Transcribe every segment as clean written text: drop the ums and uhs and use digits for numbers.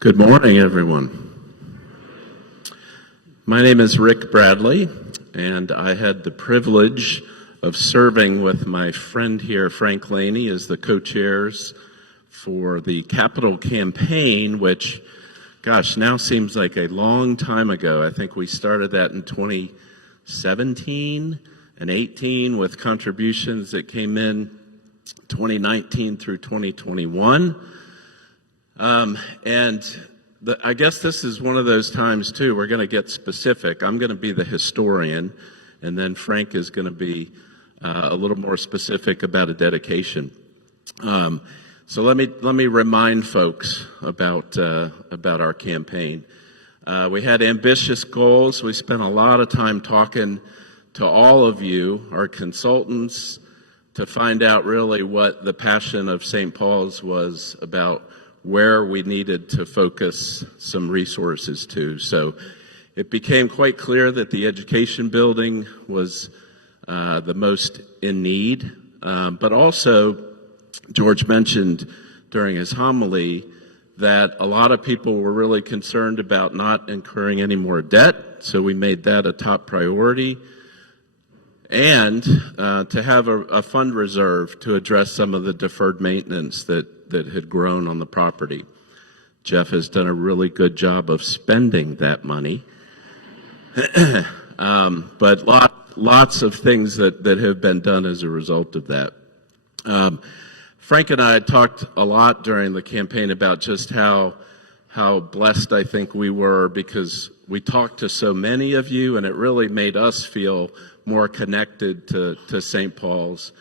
Good morning, everyone. My name is Rick Bradley, and I had the privilege of serving with my friend here, Frank Laney, as the co-chairs for the Capitol campaign, which, gosh, now seems like a long time ago. I think we started that in 2017 and 18 with contributions that came in 2019 through 2021. I guess this is one of those times, too, we're going to get specific. I'm going to be the historian, and then Frank is going to be a little more specific about a dedication. So let me remind folks about our campaign. We had ambitious goals. We spent a lot of time talking to all of you, our consultants, to find out really what the passion of St. Paul's was about, where we needed to focus some resources to. So it became quite clear that the education building was the most in need, but also George mentioned during his homily that a lot of people were really concerned about not incurring any more debt, so we made that a top priority, and to have a fund reserve to address some of the deferred maintenance that had grown on the property. Jeff has done a really good job of spending that money, but lots of things that have been done as a result of that. Frank and I talked a lot during the campaign about just how blessed I think we were, because we talked to so many of you, and it really made us feel more connected to St. Paul's,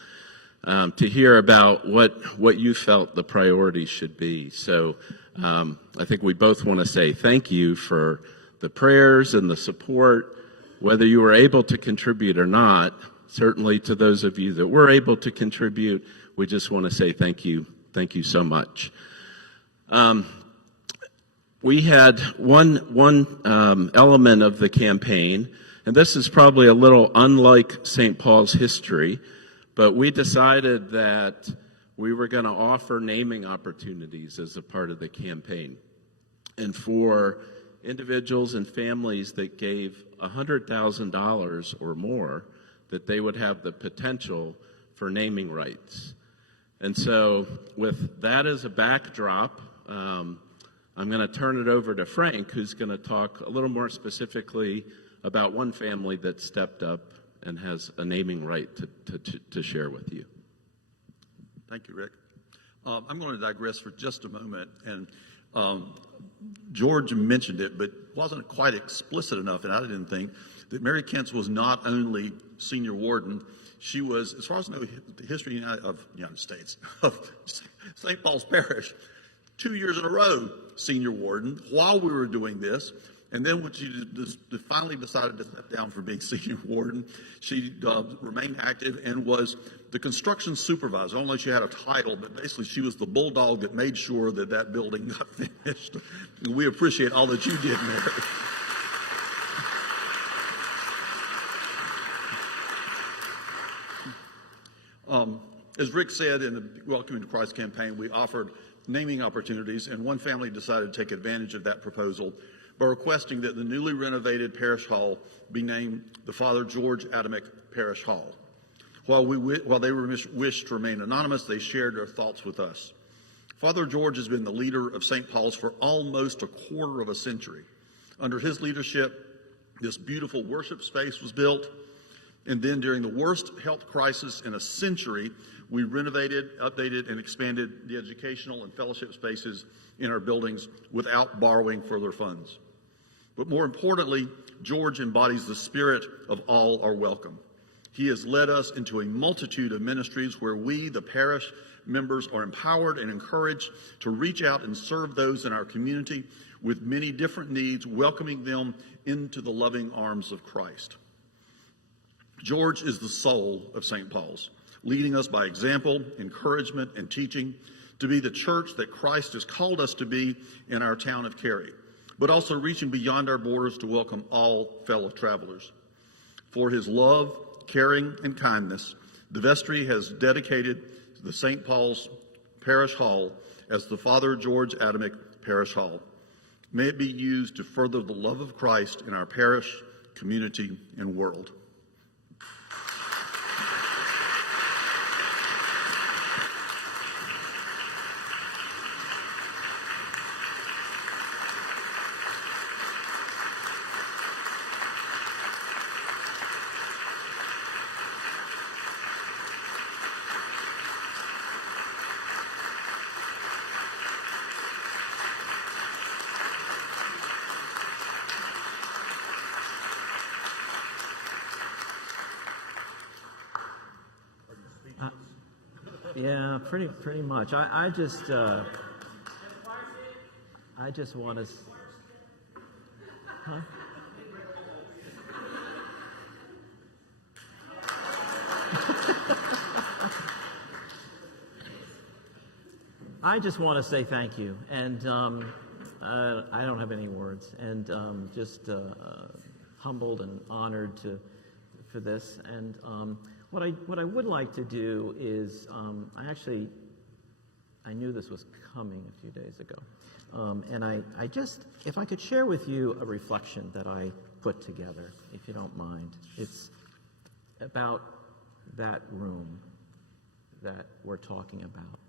to hear about what you felt the priorities should be. So I think we both want to say thank you for the prayers and the support, whether you were able to contribute or not. Certainly to those of you that were able to contribute, we just want to say thank you. Thank you so much. We had one element of the campaign, and this is probably a little unlike St. Paul's history, but we decided that we were going to offer naming opportunities as a part of the campaign. And for individuals and families that gave $100,000 or more, that they would have the potential for naming rights. And so with that as a backdrop, I'm going to turn it over to Frank, who's going to talk a little more specifically about one family that stepped up and has a naming right to share with you. Thank you, Rick. I'm going to digress for just a moment. And George mentioned it, but wasn't quite explicit enough, and I didn't think, that Mary Kent's was not only senior warden, she was, as far as I know, the history of the United States, of St. Paul's Parish, 2 years in a row senior warden while we were doing this. And then when she finally decided to step down from being senior warden, she remained active and was the construction supervisor. I don't know if she had a title, but basically she was the bulldog that made sure that that building got finished. We appreciate all that you did, Mary. As Rick said, in the Welcoming to Christ campaign, we offered naming opportunities, and one family decided to take advantage of that proposal by requesting that the newly renovated Parish Hall be named the Father George Adamik Parish Hall. While they wished to remain anonymous, they shared their thoughts with us. Father George has been the leader of St. Paul's for almost a quarter of a century. Under his leadership, this beautiful worship space was built, and then during the worst health crisis in a century, we renovated, updated, and expanded the educational and fellowship spaces in our buildings without borrowing further funds. But more importantly, George embodies the spirit of all are welcome. He has led us into a multitude of ministries where we, the parish members, are empowered and encouraged to reach out and serve those in our community with many different needs, welcoming them into the loving arms of Christ. George is the soul of St. Paul's, leading us by example, encouragement, and teaching to be the church that Christ has called us to be in our town of Cary, but also reaching beyond our borders to welcome all fellow travelers. For his love, caring, and kindness, the vestry has dedicated the St. Paul's Parish Hall as the Father George Adamik Parish Hall. May it be used to further the love of Christ in our parish, community, and world. Yeah, pretty much. I just want to. Huh? I just want to say thank you, and I don't have any words, and just humbled and honored for this, and. What I would like to do is, I knew this was coming a few days ago, and I just, if I could share with you a reflection that I put together, if you don't mind. It's about that room that we're talking about.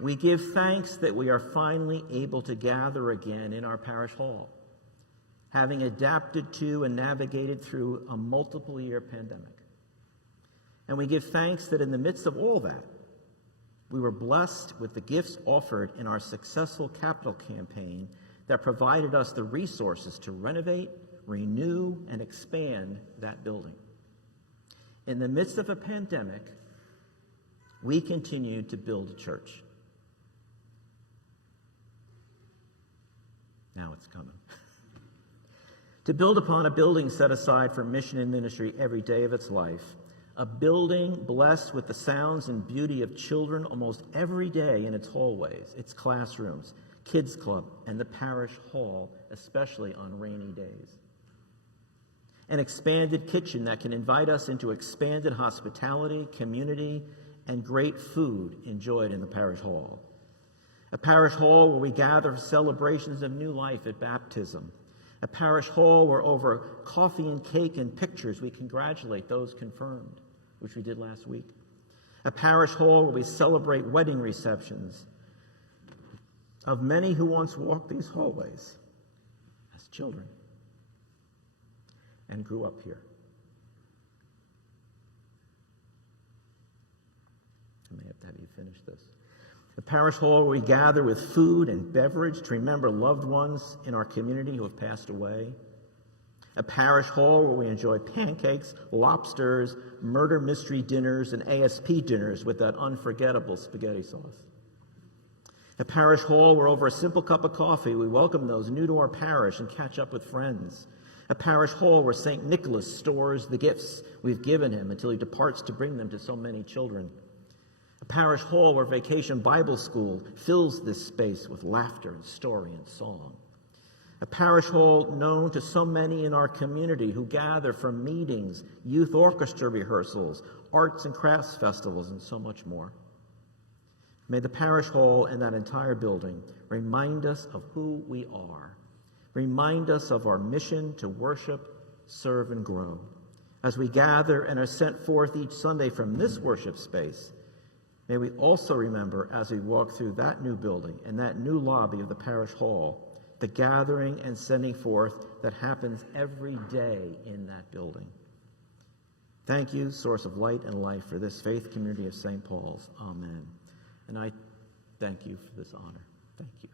We give thanks that we are finally able to gather again in our parish hall, having adapted to and navigated through a multiple-year pandemic. And we give thanks that in the midst of all that, we were blessed with the gifts offered in our successful capital campaign that provided us the resources to renovate, renew, and expand that building. In the midst of a pandemic, we continued to build a church. Now it's coming. To build upon a building set aside for mission and ministry every day of its life, a building blessed with the sounds and beauty of children almost every day in its hallways, its classrooms, kids club, and the parish hall, especially on rainy days. An expanded kitchen that can invite us into expanded hospitality, community, and great food enjoyed in the parish hall. A parish hall where we gather for celebrations of new life at baptism. A parish hall where over coffee and cake and pictures we congratulate those confirmed, which we did last week. A parish hall where we celebrate wedding receptions of many who once walked these hallways as children and grew up here. I may have to have you finish this. The parish hall where we gather with food and beverage to remember loved ones in our community who have passed away. A parish hall where we enjoy pancakes, lobsters, murder mystery dinners, and ASP dinners with that unforgettable spaghetti sauce. A parish hall where over a simple cup of coffee we welcome those new to our parish and catch up with friends. A parish hall where St. Nicholas stores the gifts we've given him until he departs to bring them to so many children. A parish hall where Vacation Bible School fills this space with laughter and story and song. A parish hall known to so many in our community who gather for meetings, youth orchestra rehearsals, arts and crafts festivals, and so much more. May the parish hall and that entire building remind us of who we are, remind us of our mission to worship, serve, and grow. As we gather and are sent forth each Sunday from this worship space, may we also remember as we walk through that new building and that new lobby of the parish hall, the gathering and sending forth that happens every day in that building. Thank you, source of light and life, for this faith community of St. Paul's. Amen. And I thank you for this honor. Thank you.